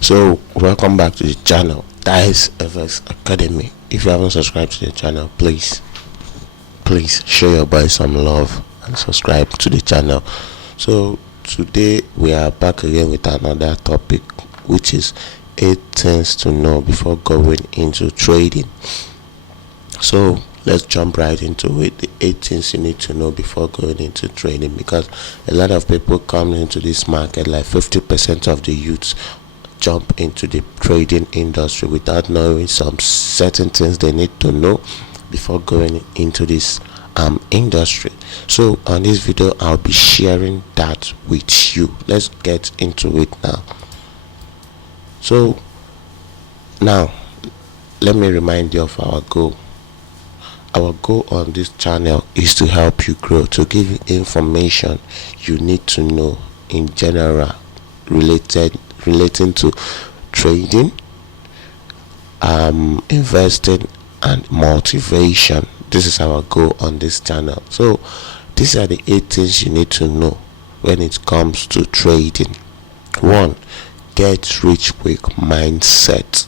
So welcome back to the channel, Dice FX Academy. If you haven't subscribed to the channel, please show your boy some love and subscribe to the channel. So today we are back again with another topic, which is 8 things to know before going into trading. So let's jump right into it. The 8 things you need to know before going into trading, because a lot of people come into this market, like 50% of the youths jump into the trading industry without knowing some certain things they need to know before going into this industry. So on this video I'll be sharing that with you. Let's get into it now. So now let me remind you of our goal. Our goal on this channel is to help you grow, to give you information you need to know in general relating to trading, investing, and motivation. This is our goal on this channel. So these are the 8 things you need to know when it comes to trading. 1. Get rich quick mindset.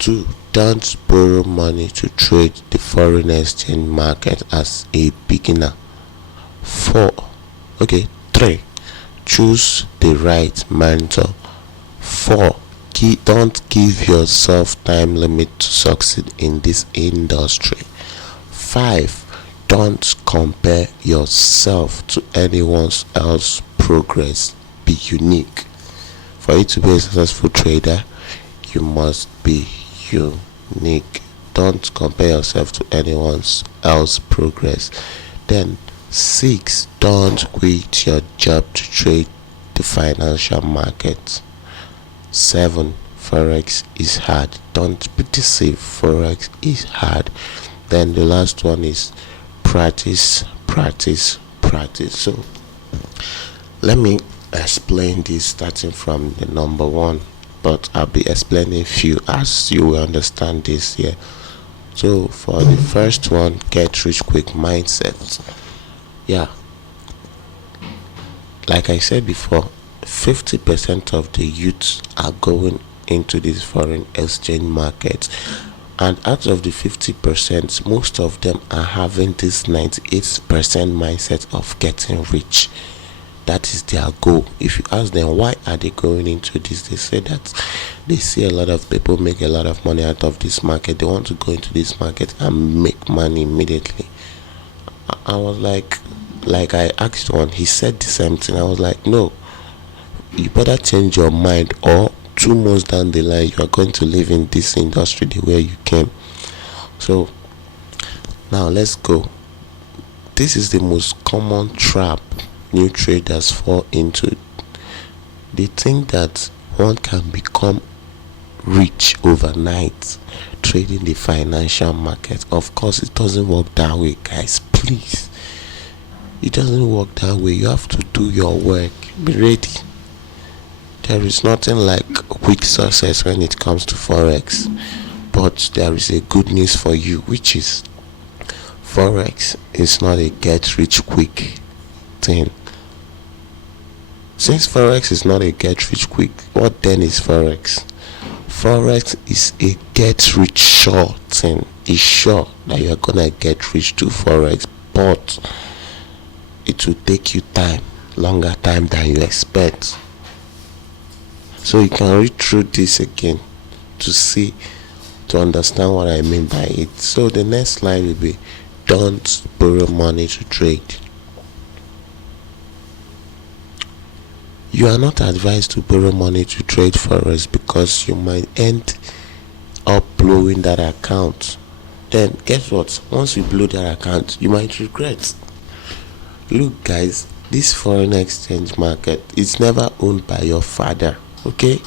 2. Don't borrow money to trade the foreign exchange market as a beginner. 3. Choose the right mentor. 4. Don't give yourself time limit to succeed in this industry. 5. Don't compare yourself to anyone else's progress. Be unique. For you to be a successful trader, you must be unique. Don't compare yourself to anyone else's progress. Then 6. Don't quit your job to trade the financial market. 7. Forex is hard. Don't be deceived. Forex is hard. Then the last one is practice. So let me explain this starting from the number 1, but I'll be explaining few as you will understand this here. So for the first one, get rich quick mindset. Like I said before, 50% of the youths are going into this foreign exchange market, and out of the 50%, most of them are having this 98% mindset of getting rich. That is their goal. If you ask them why are they going into this, they say that they see a lot of people make a lot of money out of this market. They want to go into this market and make money immediately. I was like I asked one, he said the same thing. I was like, no, you better change your mind, or 2 months down the line you are going to live in this industry the way you came. So now let's go. This is the most common trap new traders fall into. They think that one can become rich overnight trading the financial market. Of course it doesn't work that way, guys. Please, it doesn't work that way. You have to do your work, be ready. There is nothing like quick success when it comes to forex, but there is a good news for you, which is forex is not a get rich quick thing. Since forex is not a get rich quick, what then is forex? Forex is a get rich sure thing. It's sure that you're gonna get rich to forex, but it will take you time, longer time than you expect. So you can read through this again to understand what I mean by it. So the next slide will be, don't borrow money to trade. You are not advised to borrow money to trade forex, because you might end up blowing that account. Then guess what? Once you blow that account, you might regret. Look guys, this foreign exchange market is never owned by your father, okay?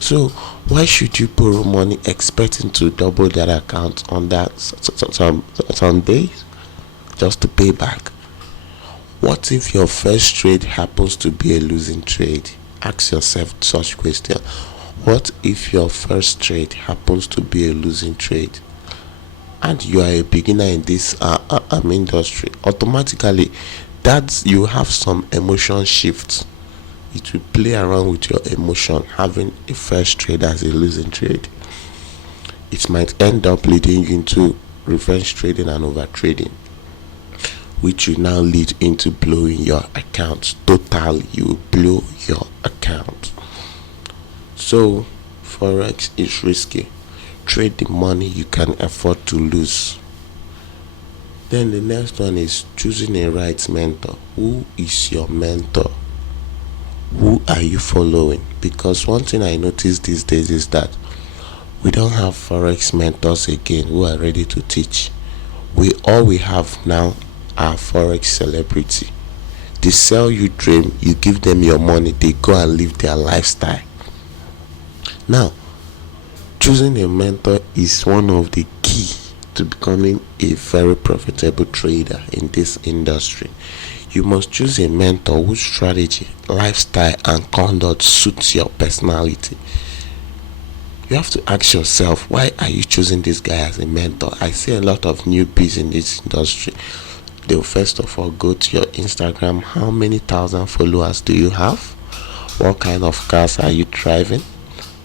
So why should you borrow money expecting to double that account on that some days just to pay back? What if your first trade happens to be a losing trade? Ask yourself such question. What if your first trade happens to be a losing trade and you are a beginner in this industry? Automatically that you have some emotion shift it will play around with your emotion. Having a first trade as a losing trade, it might end up leading you into revenge trading and over trading, which will now lead into blowing your account totally. You will blow your account. So forex is risky. Trade the money you can afford to lose. Then the next one is choosing a right mentor. Who is your mentor? Who are you following? Because one thing I noticed these days is that we don't have forex mentors again who are ready to teach. We have now are forex celebrity. They sell you dream, you give them your money, they go and live their lifestyle. Now, choosing a mentor is one of the key to becoming a very profitable trader in this industry. You must choose a mentor whose strategy, lifestyle, and conduct suits your personality. You have to ask yourself, why are you choosing this guy as a mentor? I see a lot of newbies in this industry. They'll first of all go to your Instagram. How many thousand followers do you have? What kind of cars are you driving?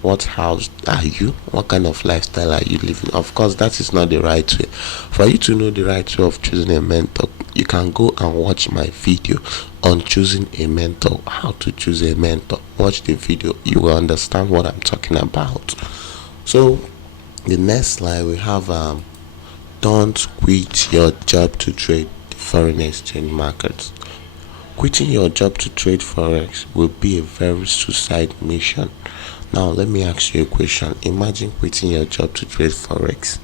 What house are you? What kind of lifestyle are you living? Of course, that is not the right way. For you to know the right way of choosing a mentor, you can go and watch my video on choosing a mentor, how to choose a mentor. Watch the video, you will understand what I'm talking about. So the next slide we have don't quit your job to trade the foreign exchange markets. Quitting your job to trade forex will be a very suicide mission. Now let me ask you a question. Imagine quitting your job to trade forex.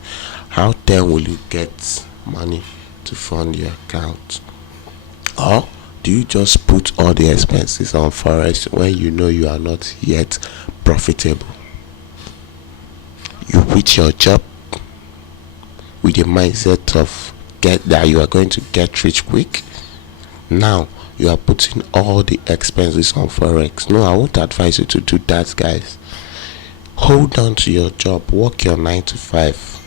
How then will you get money to fund your account? Or do you just put all the expenses on forex when you know you are not yet profitable? You quit your job with the mindset of that you are going to get rich quick. Now you are putting all the expenses on forex. No, I won't advise you to do that, guys. Hold on to your job, work your 9 to 5,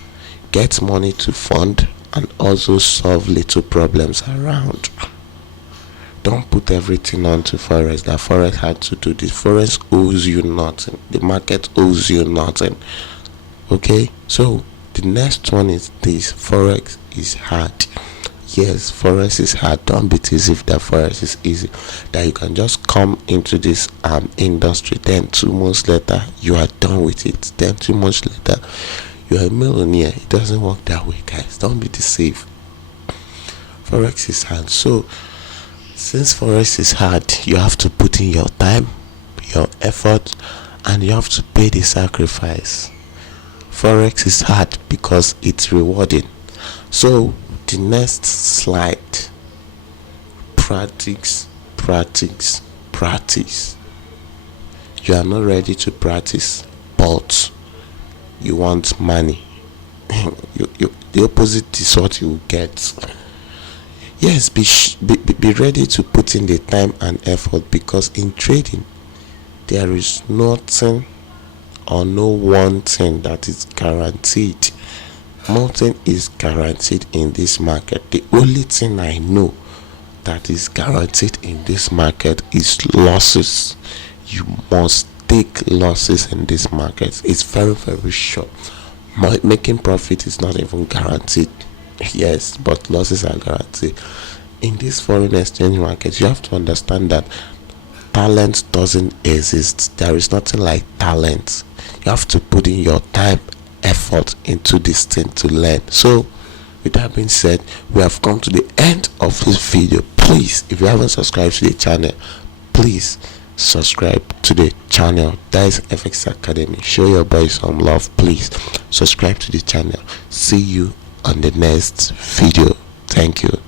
get money to fund, and also solve little problems around. Don't put everything onto forex. That forex had to do this. Forex owes you nothing. The market owes you nothing. Okay, so the next one is this: forex is hard. Yes, forex is hard. Don't be deceived that forex is easy, that you can just come into this industry, then 2 months later you are done with it, then 2 months later you are a millionaire. It doesn't work that way, guys. Don't be deceived. Forex is hard. So since forex is hard, you have to put in your time, your effort, and you have to pay the sacrifice. Forex is hard because it's rewarding. So the next slide: practice. You are not ready to practice, but you want money. The opposite is what you get. Yes, be ready to put in the time and effort, because in trading there is nothing or no one thing that is guaranteed. Nothing is guaranteed in this market. The only thing I know that is guaranteed in this market is losses. You must take losses in this market. It's very, very sure. Making profit is not even guaranteed. Yes, but losses are guaranteed. In this foreign exchange market, you have to understand that talent doesn't exist. There is nothing like talent. You have to put in your time, effort into this thing to learn. So with that being said, we have come to the end of this video. Please, if you haven't subscribed to the channel, please subscribe to the channel. That is FX Academy. Show your boy some love. Please subscribe to the channel. See you on the next video. Thank you.